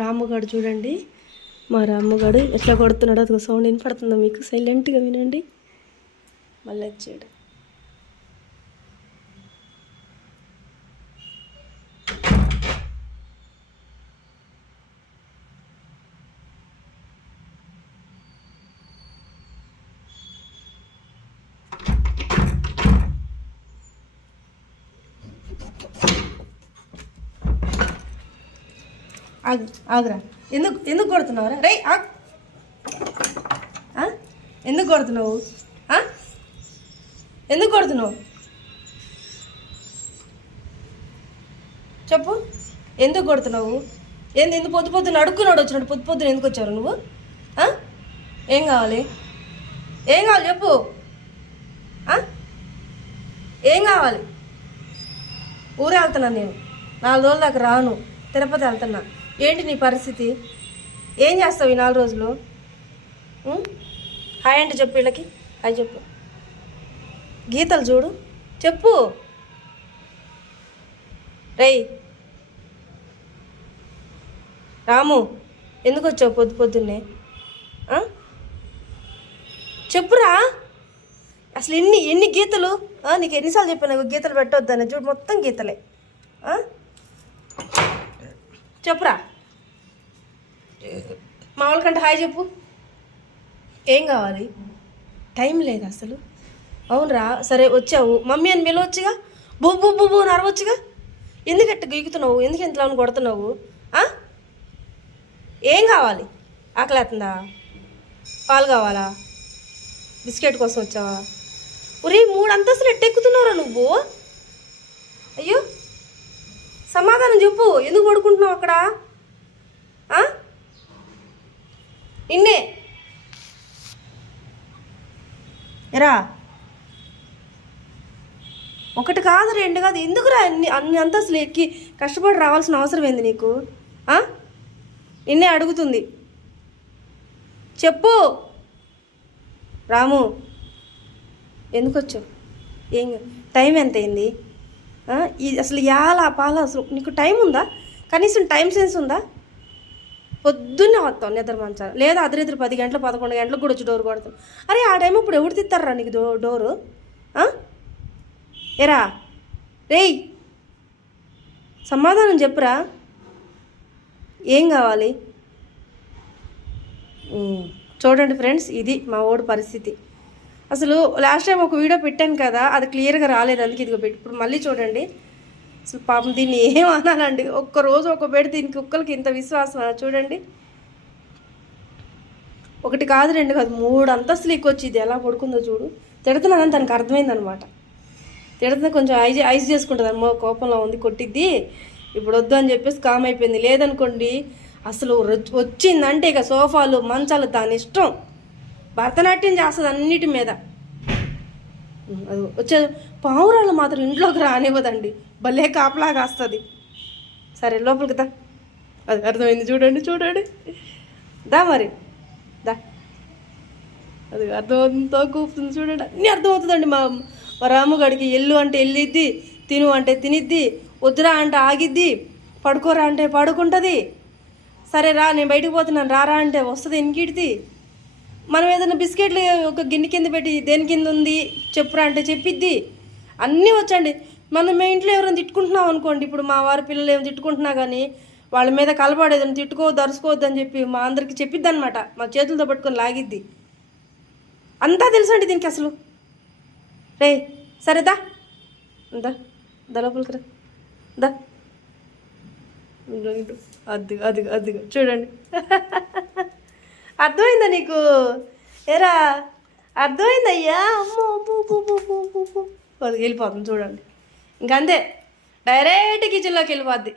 రాముగాడు చూడండి, మా రాముగాడు ఎట్లా కొడుతున్నాడో అది సౌండ్ వినపడుతుందో మీకు? సైలెంట్గా వినండి. మళ్ళీ వచ్చాడు. ఆగురా. ఎందుకు ఎందుకు కొడుతున్నావురా? రే ఎందుకు కొడుతున్నావు? ఎందుకు కొడుతున్నావు చెప్పు. ఎందుకు కొడుతున్నావు? ఎందుకు పొద్దు పొద్దున్న అడుక్కున్నాడు వచ్చినాడు? పొద్దు పొద్దున ఎందుకు వచ్చారు నువ్వు? ఏం కావాలి? ఏం కావాలి చెప్పు. ఏం కావాలి? ఊరే వెళ్తున్నాను నేను, 4 రోజుల దాకా రాను. తిరుపతి వెళ్తున్నా. ఏంటి నీ పరిస్థితి? ఏం చేస్తావు ఈ 4 రోజులు? హాయ్ అంటే చెప్పు, వీళ్ళకి హాయ్ చెప్పు. గీతలు చూడు, చెప్పు. రేయ్ రాము, ఎందుకు వచ్చావు పొద్దు పొద్దున్నే? చెప్పురా. అసలు ఎన్ని గీతలు? నీకు ఎన్నిసార్లు చెప్పాను గీతలు పెట్టొద్దని? చూడు మొత్తం గీతలే. చెప్పురా. మా వాళ్ళకంటే హాయ్ చెప్పు. ఏం కావాలి? టైం లేదు అసలు. అవునరా, సరే వచ్చావు, మమ్మీ అని పిలవచ్చుగా, బొబ్బు బొబ్బు అని అరవచ్చుగా. ఎందుకట్ట గీకుతున్నావు? ఎందుకు ఇంట్లో కొడుతున్నావు? ఏం కావాలి? ఆకలేస్తుందా? పాలు కావాలా? బిస్కెట్ కోసం వచ్చావా? ఒరే 3 అంతస్తులు ఎట్టెక్కుతున్నావురా నువ్వు? అయ్యో సమాధానం చెప్పు. ఎందుకు పడుకుంటున్నావు అక్కడ? నిన్నే ఎరా, 1 కాదు 2 కాదు, ఎందుకురా అన్ని అంతస్తులు ఎక్కి కష్టపడి రావాల్సిన అవసరం ఏంది నీకు? నిన్నే అడుగుతుంది, చెప్పు. రాము ఎందుకు వచ్చావు? ఏం టైం ఎంత అయింది? అసలు యాలా పాల అసలు నీకు టైం ఉందా? కనీసం టైం సెన్స్ ఉందా? పొద్దున్నే వస్తావు నిద్ర మంచాలి, లేదా అదరిద్దరు 10 గంటలు 11 గంటలకు కూడా వచ్చి డోర్ కొడతాం. అరే ఆ టైం ఇప్పుడు ఎవరు తిత్తారా నీకు డోరు? ఎరా రేయ్, సమాధానం చెప్పురా. ఏం కావాలి? చూడండి ఫ్రెండ్స్, ఇది మా ఓడి పరిస్థితి. అసలు లాస్ట్ టైం ఒక వీడియో పెట్టాను కదా, అది క్లియర్గా రాలేదు, అందుకే ఇదిగో పెట్టి. ఇప్పుడు మళ్ళీ చూడండి. అసలు పాపం దీన్ని ఏం అనాలండి? ఒక్కరోజు ఒక పెట్టి దీనికి కుక్కలకి ఇంత విశ్వాసం చూడండి. 1 కాదు 2 కాదు 3 అంతస్తులు ఎక్కువ వచ్చి ఇది ఎలా పడుకుందో చూడు. తిడుతున్నానని తనకు అర్థమైందనమాట. తిడుతున్నా కొంచెం ఐస్ చేసుకుంటుంది అమ్మో, కోపంలో ఉంది, కొట్టిద్ది, ఇప్పుడు వద్దు అని చెప్పేసి కామ్ అయిపోయింది. లేదనుకోండి అసలు వచ్చిందంటే ఇక సోఫాలు మంచాలు దాని ఇష్టం, భరతనాట్యం చేస్తుంది అన్నిటి మీద. అది వచ్చే పావురాలు మాత్రం ఇంట్లోకి రానివ్వదండి, భలే కాపలాగా వస్తుంది. సరే లోపలికి దా. అది అర్థమైంది చూడండి. దా మరి దా. అది అర్థమవుతుందో కూపుతుంది చూడండి. అన్నీ అర్థమవుతుందండి మా రాముగాడికి. ఎల్లు అంటే వెళ్ళిద్ది, తిను అంటే తినిద్ది, వద్దురా అంటే ఆగిద్ది, పడుకోరా అంటే పడుకుంటుంది. సరే రా నేను బయటకు పోతున్నాను రారా అంటే వస్తుంది ఎన్కిడిది. మనం ఏదైనా బిస్కెట్లు ఒక గిన్నె కింద పెట్టి దేని కింద ఉంది చెప్పురా అంటే చెప్పిద్ది. అన్నీ వచ్చండి. మేము ఇంట్లో ఎవరైనా తిట్టుకుంటున్నాం అనుకోండి, ఇప్పుడు మా వారి పిల్లలు ఏమైనా తిట్టుకుంటున్నా కానీ వాళ్ళ మీద కలపడేదని తిట్టుకోవద్దు అరుచుకోవద్దు అని చెప్పి మా అందరికి చెప్పిద్ది అనమాట. మా చేతులతో పట్టుకొని లాగిద్ది. అంతా తెలుసండి దీనికి అసలు. రే సరేదా దా లోపలికి రా దా. అది చూడండి. అర్థమైందా నీకు? ఎరా అర్థమైందయ్యా? అమ్మో అది వెళ్ళిపోతుంది చూడండి. ఇంకంతే, డైరెక్ట్ కిచెన్లోకి వెళ్ళిపోద్ది.